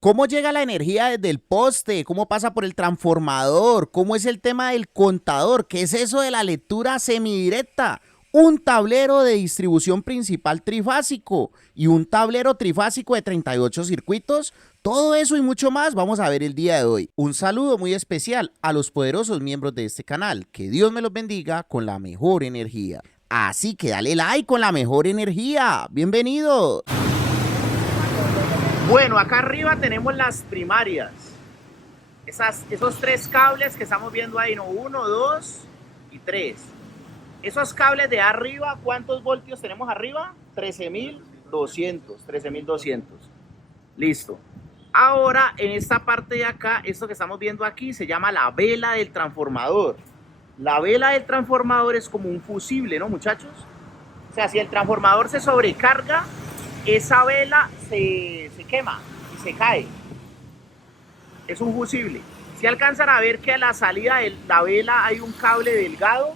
¿Cómo llega la energía desde el poste? ¿Cómo pasa por el transformador? ¿Cómo es el tema del contador? ¿Qué es eso de la lectura semidirecta? Un tablero de distribución principal trifásico y un tablero trifásico de 38 circuitos. Todo eso y mucho más vamos a ver el día de hoy. Un saludo muy especial a los poderosos miembros de este canal. Que Dios me los bendiga con la mejor energía. Así que dale like con la mejor energía. Bienvenido. Bueno, acá arriba tenemos las primarias. Esos tres cables que estamos viendo ahí, ¿no? 1, 2 y 3. Esos cables de arriba, ¿cuántos voltios tenemos arriba? 13.200. 13.200. Listo. Ahora, en esta parte de acá, esto que estamos viendo aquí se llama la vela del transformador. La vela del transformador es como un fusible, ¿no, muchachos? O sea, si el transformador se sobrecarga, esa vela se quema y se cae. Es un fusible. Si alcanzan a ver que a la salida de la vela hay un cable delgado.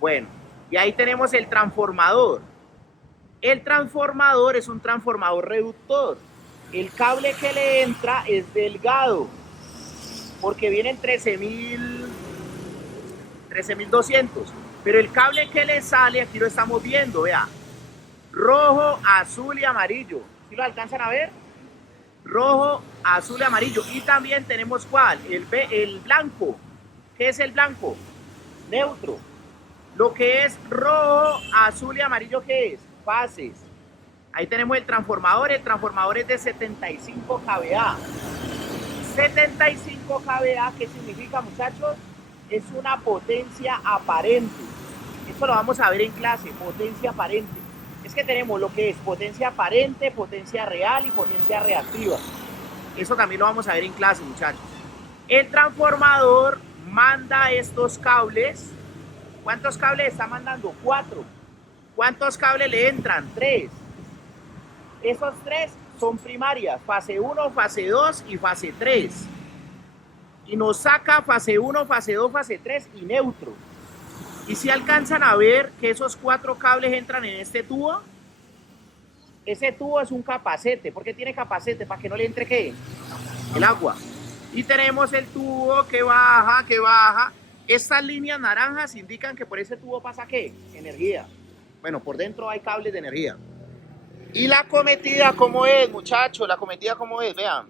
Bueno, y ahí tenemos el transformador. El transformador es un transformador reductor. El cable que le entra es delgado, porque vienen 13.200. Pero el cable que le sale, aquí lo estamos viendo, vea. Rojo, azul y amarillo. ¿Sí lo alcanzan a ver? Rojo, azul y amarillo. Y también tenemos ¿cuál? El blanco. ¿Qué es el blanco? Neutro. Lo que es rojo, azul y amarillo, ¿qué es? Fases. Ahí tenemos el transformador es de 75 kVA. 75 kVA, ¿qué significa, muchachos? Es una potencia aparente. Esto lo vamos a ver en clase, potencia aparente. Es que tenemos lo que es potencia aparente, potencia real y potencia reactiva. Eso también lo vamos a ver en clase, muchachos. El transformador manda estos cables. ¿Cuántos cables está mandando? 4. ¿Cuántos cables le entran? 3. Esos 3 son primarias, fase 1, fase 2 y fase 3. Y nos saca fase 1, fase 2, fase 3 y neutro. Y si alcanzan a ver que esos 4 cables entran en este tubo, ese tubo es un capacete. ¿Por qué tiene capacete? Para que no le entre ¿qué? El agua. Y tenemos el tubo que baja, que baja. Estas líneas naranjas indican que por ese tubo pasa ¿qué? Energía. Bueno, por dentro hay cables de energía. ¿Y la cometida cómo es, muchachos? La cometida cómo es, vean.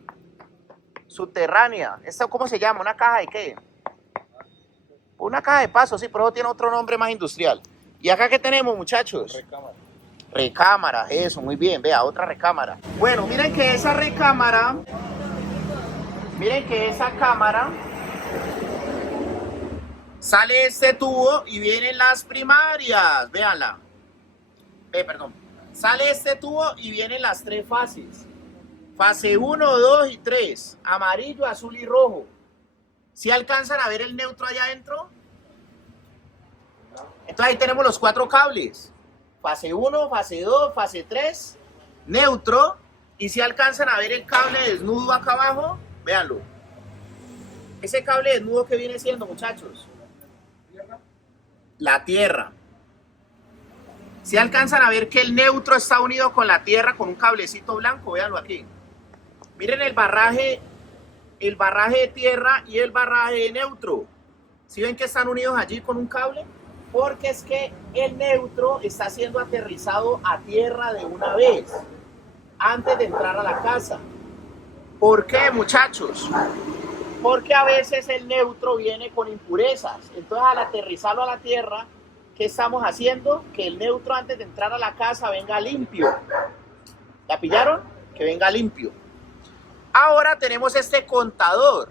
Subterránea. ¿Esta cómo se llama? ¿Una caja de qué? Una caja de paso, sí, pero eso tiene otro nombre más industrial. ¿Y acá qué tenemos, muchachos? Recámara. Recámara, eso, muy bien, vea, otra recámara. Bueno, miren que esa recámara, miren que esa cámara, sale este tubo y vienen las primarias, véanla. Perdón. Sale este tubo y vienen las 3 fases. Fase 1, 2 y 3. Amarillo, azul y rojo. ¿Sí alcanzan a ver el neutro allá adentro? Entonces ahí tenemos los 4 cables. Fase 1, fase 2, fase 3, neutro. Y si alcanzan a ver el cable desnudo acá abajo, véanlo. Ese cable desnudo que viene siendo, muchachos, la tierra. Si alcanzan a ver que el neutro está unido con la tierra con un cablecito blanco, véanlo aquí. Miren el barraje de tierra y el barraje de neutro. ¿Sí ven que están unidos allí con un cable? Porque es que el neutro está siendo aterrizado a tierra de una vez, antes de entrar a la casa. ¿Por qué, muchachos? Porque a veces el neutro viene con impurezas. Entonces, al aterrizarlo a la tierra, ¿qué estamos haciendo? Que el neutro antes de entrar a la casa venga limpio. ¿La pillaron? Que venga limpio. Ahora tenemos este contador.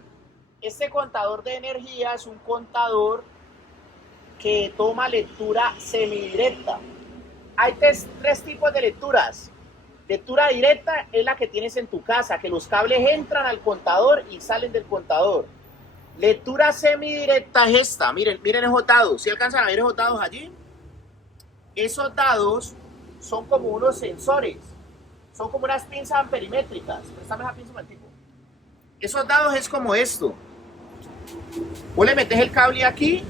Este contador de energía es un contador que toma lectura semidirecta. Hay tres tipos de lecturas. Lectura directa es la que tienes en tu casa, que los cables entran al contador y salen del contador. Lectura semidirecta es esta. Miren esos dados. ¿Sí alcanzan a ver esos dados allí? Esos dados son como unos sensores. Son como unas pinzas amperimétricas. Préstame esa pinza un momentico. Esos dados es como esto. Vos le metes el cable aquí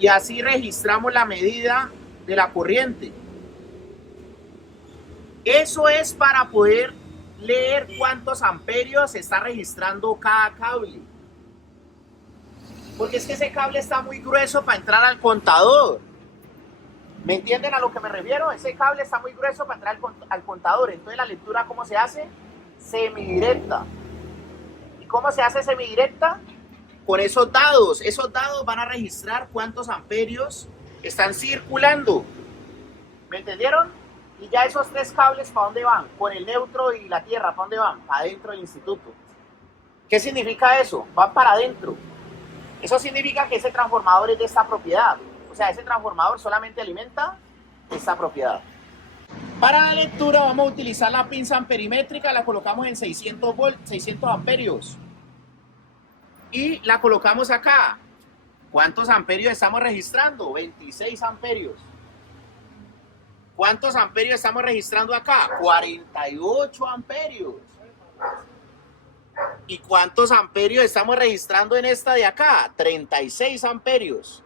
y así registramos la medida de la corriente. Eso es para poder leer cuántos amperios está registrando cada cable. Porque es que ese cable está muy grueso para entrar al contador. ¿Me entienden a lo que me refiero? Ese cable está muy grueso para entrar al contador. Entonces la lectura, ¿cómo se hace? Semidirecta. ¿Y cómo se hace semidirecta? Con esos dados. Esos dados van a registrar cuántos amperios están circulando. ¿Me entendieron? Y ya esos tres cables, ¿para dónde van? Con el neutro y la tierra, ¿para dónde van? Para adentro del instituto. ¿Qué significa eso? Van para adentro. Eso significa que ese transformador es de esta propiedad. O sea, ese transformador solamente alimenta esta propiedad. Para la lectura vamos a utilizar la pinza amperimétrica, la colocamos en 600 volts, 600 amperios. Y la colocamos acá. ¿Cuántos amperios estamos registrando? 26 amperios. ¿Cuántos amperios estamos registrando acá? 48 amperios. ¿Y cuántos amperios estamos registrando en esta de acá? 36 amperios.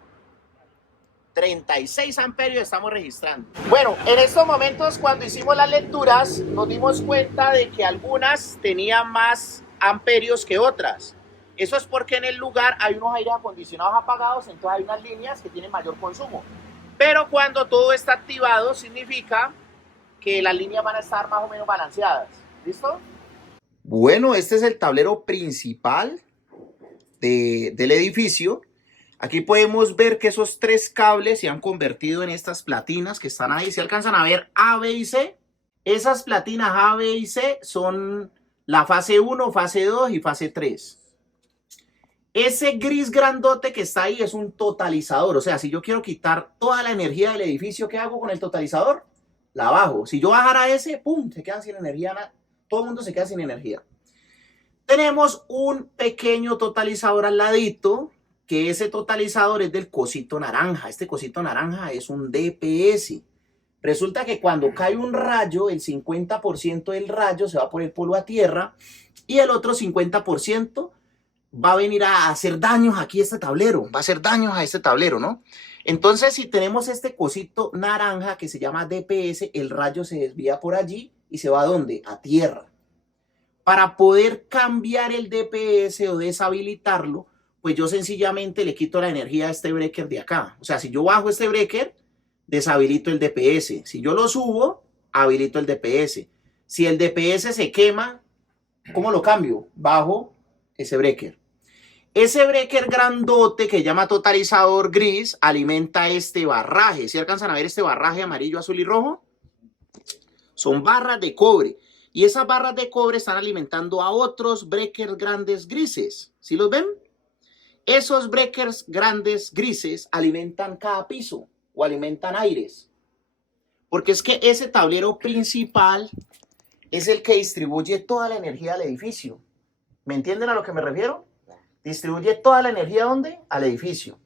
36 amperios estamos registrando. Bueno, en estos momentos cuando hicimos las lecturas nos dimos cuenta de que algunas tenían más amperios que otras. Eso es porque en el lugar hay unos aires acondicionados apagados, entonces hay unas líneas que tienen mayor consumo. Pero cuando todo está activado significa que las líneas van a estar más o menos balanceadas. ¿Listo? Bueno, este es el tablero principal del edificio. Aquí podemos ver que esos tres cables se han convertido en estas platinas que están ahí. ¿Se alcanzan a ver A, B y C? Esas platinas A, B y C son la fase 1, fase 2 y fase 3. Ese gris grandote que está ahí es un totalizador. O sea, si yo quiero quitar toda la energía del edificio, ¿qué hago con el totalizador? La bajo. Si yo bajara ese, ¡pum!, se quedan sin energía. Todo el mundo se queda sin energía. Tenemos un pequeño totalizador al ladito, que ese totalizador es del cosito naranja. Este cosito naranja es un DPS. Resulta que cuando cae un rayo, el 50% del rayo se va por el polvo a tierra y el otro 50% va a venir a hacer daños aquí a este tablero. Va a hacer daños a este tablero, ¿no? Entonces, si tenemos este cosito naranja que se llama DPS, el rayo se desvía por allí y se va ¿a dónde? A tierra. Para poder cambiar el DPS o deshabilitarlo, pues yo sencillamente le quito la energía a este breaker de acá. O sea, si yo bajo este breaker, deshabilito el DPS. Si yo lo subo, habilito el DPS. Si el DPS se quema, ¿cómo lo cambio? Bajo ese breaker. Ese breaker grandote que llama totalizador gris alimenta este barraje. ¿Sí alcanzan a ver este barraje amarillo, azul y rojo? Son barras de cobre. Y esas barras de cobre están alimentando a otros breakers grandes grises. ¿Sí los ven? Esos breakers grandes grises alimentan cada piso o alimentan aires. Porque es que ese tablero principal es el que distribuye toda la energía al edificio. ¿Me entienden a lo que me refiero? Distribuye toda la energía, ¿dónde? Al edificio.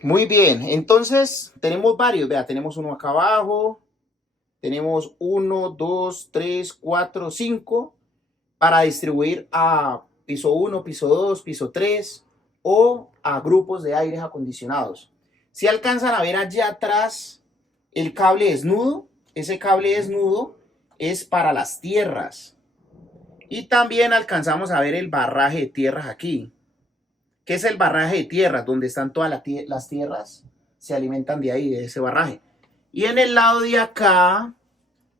Muy bien, entonces tenemos varios. Vea, tenemos uno acá abajo. Tenemos 1, 2, 3, 4, 5 para distribuir a piso 1, piso 2, piso 3 o a grupos de aires acondicionados. Si alcanzan a ver allá atrás el cable desnudo, ese cable desnudo es para las tierras. Y también alcanzamos a ver el barraje de tierras aquí. ¿Qué es el barraje de tierras? Donde están todas las tierras, se alimentan de ahí, de ese barraje. Y en el lado de acá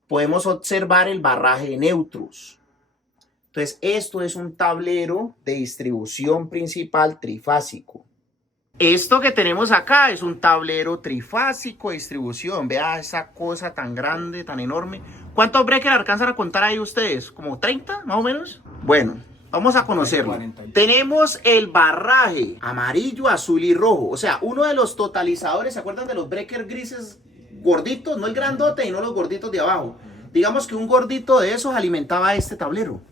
podemos observar el barraje de neutros. Entonces, esto es un tablero de distribución principal trifásico. Esto que tenemos acá es un tablero trifásico de distribución. Vea esa cosa tan grande, tan enorme. ¿Cuántos breakers alcanzan a contar ahí ustedes? ¿Como 30 más o menos? Bueno, vamos a conocerlo. Tenemos el barraje amarillo, azul y rojo. O sea, uno de los totalizadores, ¿se acuerdan de los breakers grises gorditos? No el grandote y no los gorditos de abajo. Digamos que un gordito de esos alimentaba este tablero.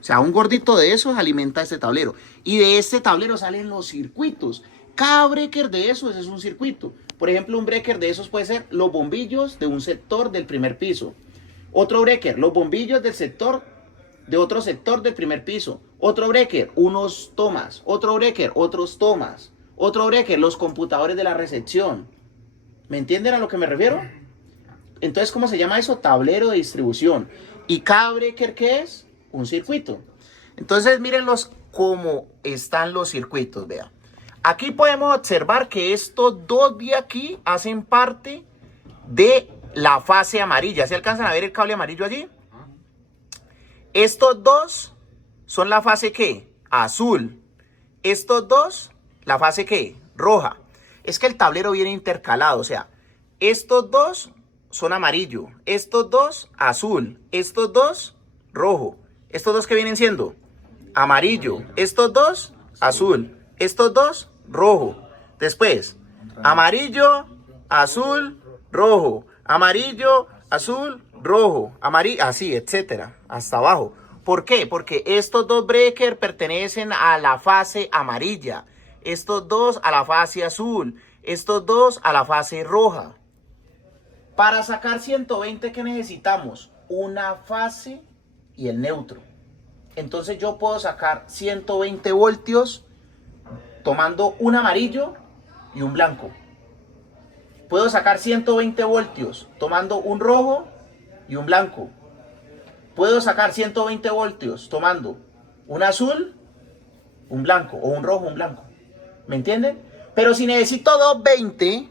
O sea, un gordito de esos alimenta este tablero. Y de este tablero salen los circuitos. Cada breaker de esos es un circuito. Por ejemplo, un breaker de esos puede ser los bombillos de un sector del primer piso. Otro breaker, los bombillos del sector de otro sector del primer piso. Otro breaker, unos tomas. Otro breaker, otros tomas. Otro breaker, los computadores de la recepción. ¿Me entienden a lo que me refiero? Entonces, ¿cómo se llama eso? Tablero de distribución. ¿Y cada breaker qué es? Un circuito. Entonces, mírenlos cómo están los circuitos, vean. Aquí podemos observar que estos dos de aquí hacen parte de la fase amarilla. ¿Se alcanzan a ver el cable amarillo allí? Estos dos son la fase ¿qué? Azul. Estos dos, la fase ¿qué? Roja. Es que el tablero viene intercalado, o sea, estos dos son amarillo, estos dos azul, estos dos rojo. Estos dos que vienen siendo amarillo, estos dos azul, estos dos rojo. Después, amarillo, azul, rojo, amarillo, azul, rojo, amarillo, así, etcétera, hasta abajo. ¿Por qué? Porque estos dos breakers pertenecen a la fase amarilla, estos dos a la fase azul, estos dos a la fase roja. Para sacar 120, ¿qué necesitamos? Una fase y el neutro. Entonces yo puedo sacar 120 voltios tomando un amarillo y un blanco. Puedo sacar 120 voltios tomando un rojo y un blanco. Puedo sacar 120 voltios tomando un azul, un blanco, o un rojo, un blanco. ¿Me entienden? Pero si necesito 220,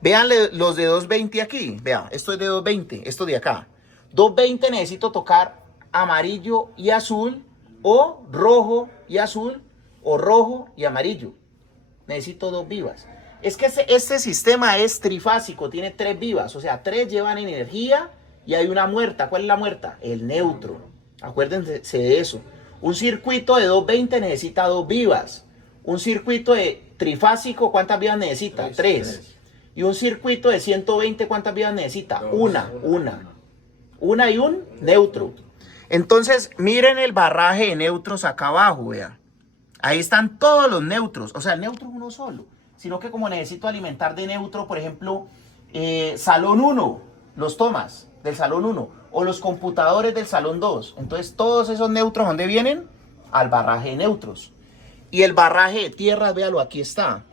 vean los de 220 aquí. Vean, esto es de 220, esto de acá. 220 necesito tocar amarillo y azul, o rojo y azul, o rojo y amarillo. Necesito 2 vivas. Es que este sistema es trifásico, tiene 3 vivas, o sea, 3 llevan energía y hay una muerta. ¿Cuál es la muerta? El neutro. Acuérdense de eso. Un circuito de 220 necesita 2 vivas. Un circuito de trifásico, ¿cuántas vivas necesita? 3. Y un circuito de 120, ¿cuántas vivas necesita? Una y un neutro. Entonces, miren el barraje de neutros acá abajo, vean. Ahí están todos los neutros. O sea, el neutro es uno solo. Sino que como necesito alimentar de neutro, por ejemplo, salón 1, los tomas del salón 1, o los computadores del salón 2. Entonces, todos esos neutros, ¿dónde vienen? Al barraje de neutros. Y el barraje de tierras, véalo, aquí está.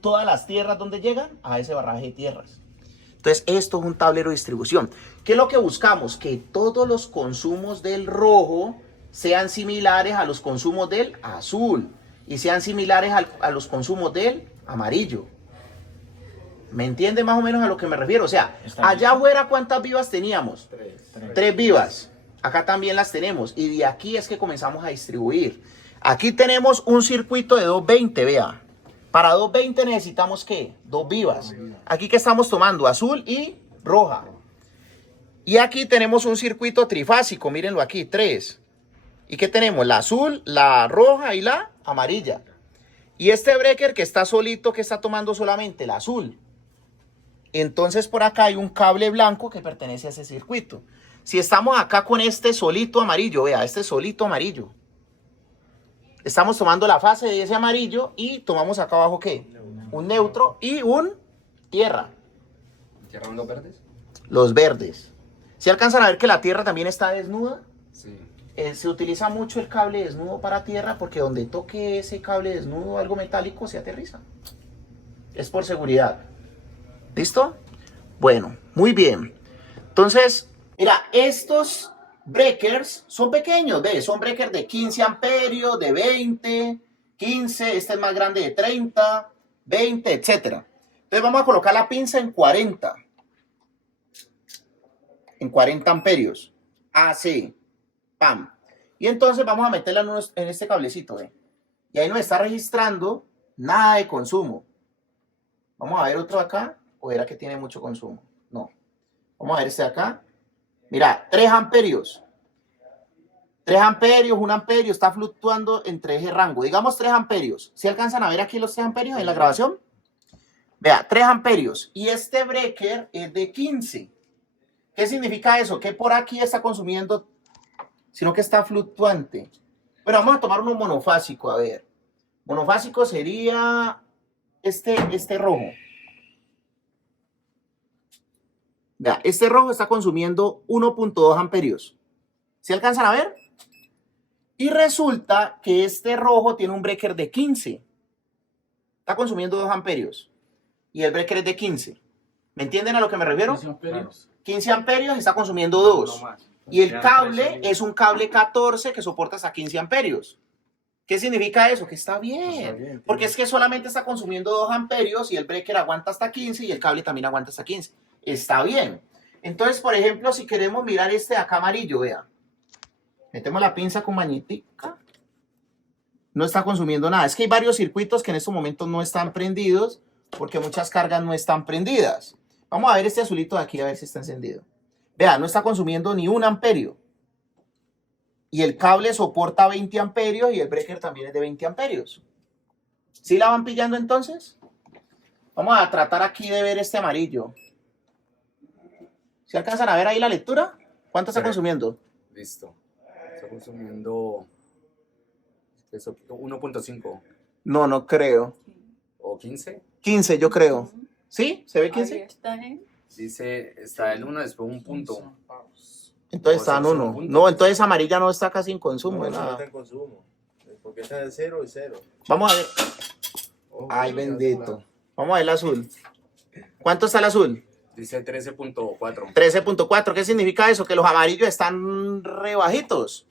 Todas las tierras, ¿dónde llegan? A ese barraje de tierras. Entonces, esto es un tablero de distribución. ¿Qué es lo que buscamos? Que todos los consumos del rojo sean similares a los consumos del azul y sean similares a los consumos del amarillo. ¿Me entiende más o menos a lo que me refiero? O sea, allá afuera, ¿cuántas vivas teníamos? 3 vivas. Acá también las tenemos. Y de aquí es que comenzamos a distribuir. Aquí tenemos un circuito de 220, vea. Para 220 necesitamos, ¿qué? 2 vivas. Aquí que estamos tomando azul y roja. Y aquí tenemos un circuito trifásico, mírenlo aquí, 3. ¿Y qué tenemos? La azul, la roja y la amarilla. Y este breaker que está solito, que está tomando solamente el azul. Entonces por acá hay un cable blanco que pertenece a ese circuito. Si estamos acá con este solito amarillo, vea, este solito amarillo. Estamos tomando la fase de ese amarillo y tomamos acá abajo, ¿qué? Un neutro y un tierra. ¿Tierra los verdes? Los verdes. ¿Se alcanzan a ver que la tierra también está desnuda? Sí. Se utiliza mucho el cable desnudo para tierra porque donde toque ese cable desnudo algo metálico se aterriza. Es por seguridad. ¿Listo? Bueno, muy bien. Entonces, mira, estos breakers son pequeños, ¿ves? Son breakers de 15 amperios, de 20, 15, este es más grande de 30, 20, etcétera. Entonces vamos a colocar la pinza en 40. En 40 amperios. AC. Pam. Y entonces vamos a meterla en este cablecito, ¿eh? Y ahí nos está registrando nada de consumo. Vamos a ver otro acá. ¿O era que tiene mucho consumo? No. Vamos a ver este de acá. Mira, 3 amperios. 3 amperios, 1 amperio, está fluctuando entre ese rango. Digamos 3 amperios. ¿Sí alcanzan a ver aquí los 3 amperios en la grabación? Vea, 3 amperios. Y este breaker es de 15. ¿Qué significa eso? Que por aquí está consumiendo, sino que está fluctuante. Bueno, vamos a tomar uno monofásico, a ver. Monofásico sería este rojo. Vea, este rojo está consumiendo 1.2 amperios. ¿Se alcanzan a ver? Y resulta que este rojo tiene un breaker de 15. Está consumiendo 2 amperios. Y el breaker es de 15. ¿Me entienden a lo que me refiero? 15 amperios. 15 amperios está consumiendo 2. Y el cable es un cable 14 que soporta hasta 15 amperios. ¿Qué significa eso? Que está bien. Porque es que solamente está consumiendo 2 amperios y el breaker aguanta hasta 15 y el cable también aguanta hasta 15. Está bien. Entonces, por ejemplo, si queremos mirar este de acá amarillo, vea. Metemos la pinza con magnética. No está consumiendo nada. Es que hay varios circuitos que en estos momentos no están prendidos porque muchas cargas no están prendidas. Vamos a ver este azulito de aquí a ver si está encendido. Vea, no está consumiendo ni 1 amperio. Y el cable soporta 20 amperios y el breaker también es de 20 amperios. ¿Sí la van pillando entonces? Vamos a tratar aquí de ver este amarillo. ¿Se alcanzan a ver ahí la lectura? ¿Cuánto está consumiendo? Listo. Está consumiendo 1.5 No, no creo. o 15. 15 yo creo. ¿Sí? ¿Se ve 15? Ahí está, ¿eh? Dice, está el 1 después un punto. Entonces está en O sea, 1. son No, entonces amarilla no está casi en consumo. No, de no nada. está en consumo. Porque está de 0 y 0. Vamos a ver. Ay, bendito. Vamos a ver el azul. ¿Cuánto está el azul? Dice 13.4. 13.4. ¿Qué significa eso? Que los amarillos están re bajitos.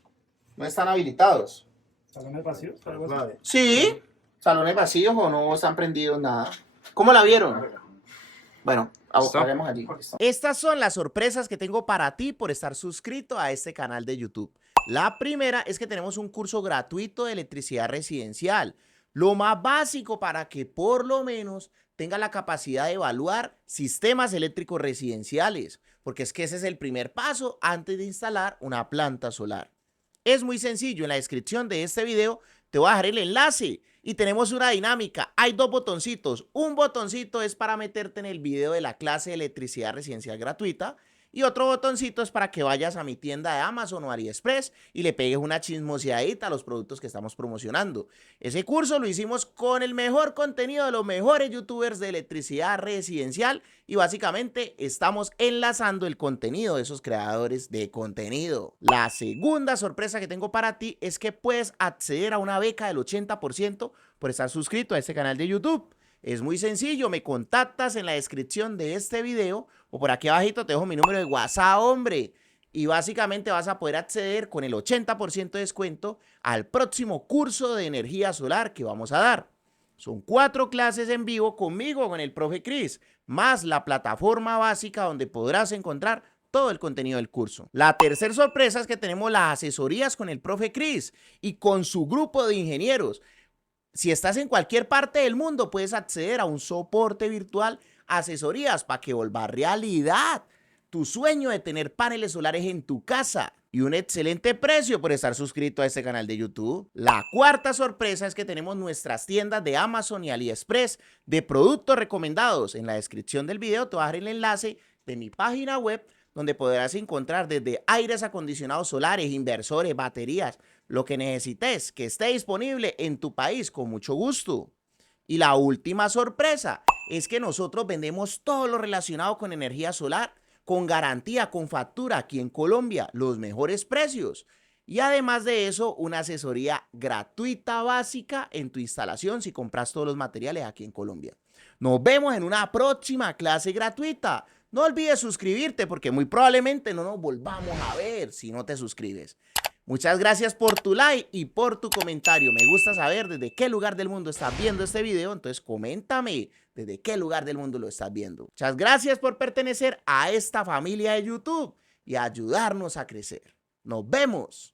No están habilitados. ¿Salones vacíos? ¿Algo así? Vale. Sí. Salones vacíos o no están prendidos nada. ¿Cómo la vieron? Bueno, haremos allí. Estas son las sorpresas que tengo para ti por estar suscrito a este canal de YouTube. La primera es que tenemos un curso gratuito de electricidad residencial. Lo más básico para que por lo menos tenga la capacidad de evaluar sistemas eléctricos residenciales. Porque es que ese es el primer paso antes de instalar una planta solar. Es muy sencillo. En la descripción de este video te voy a dejar el enlace. Y tenemos una dinámica, hay 2 botoncitos. Un botoncito es para meterte en el video de la clase de electricidad residencial gratuita y otro botoncito es para que vayas a mi tienda de Amazon o AliExpress y le pegues una chismoseadita a los productos que estamos promocionando. Ese curso lo hicimos con el mejor contenido de los mejores youtubers de electricidad residencial y básicamente estamos enlazando el contenido de esos creadores de contenido. La segunda sorpresa que tengo para ti es que puedes acceder a una beca del 80% por estar suscrito a este canal de YouTube. Es muy sencillo, me contactas en la descripción de este video o por aquí abajito te dejo mi número de WhatsApp, hombre. Y básicamente vas a poder acceder con el 80% de descuento al próximo curso de energía solar que vamos a dar. Son 4 clases en vivo conmigo, con el profe Chris, más la plataforma básica donde podrás encontrar todo el contenido del curso. La tercera sorpresa es que tenemos las asesorías con el profe Chris y con su grupo de ingenieros. Si estás en cualquier parte del mundo, puedes acceder a un soporte virtual, asesorías para que vuelva realidad tu sueño de tener paneles solares en tu casa y un excelente precio por estar suscrito a este canal de YouTube. La cuarta sorpresa es que tenemos nuestras tiendas de Amazon y AliExpress de productos recomendados. En la descripción del video te voy a dejar el enlace de mi página web donde podrás encontrar desde aires acondicionados solares, inversores, baterías, lo que necesites que esté disponible en tu país con mucho gusto. Y la última sorpresa es que nosotros vendemos todo lo relacionado con energía solar, con garantía, con factura aquí en Colombia, los mejores precios. Y además de eso, una asesoría gratuita básica en tu instalación si compras todos los materiales aquí en Colombia. Nos vemos en una próxima clase gratuita. No olvides suscribirte porque muy probablemente no nos volvamos a ver si no te suscribes. Muchas gracias por tu like y por tu comentario. Me gusta saber desde qué lugar del mundo estás viendo este video, entonces coméntame desde qué lugar del mundo lo estás viendo. Muchas gracias por pertenecer a esta familia de YouTube y ayudarnos a crecer. Nos vemos.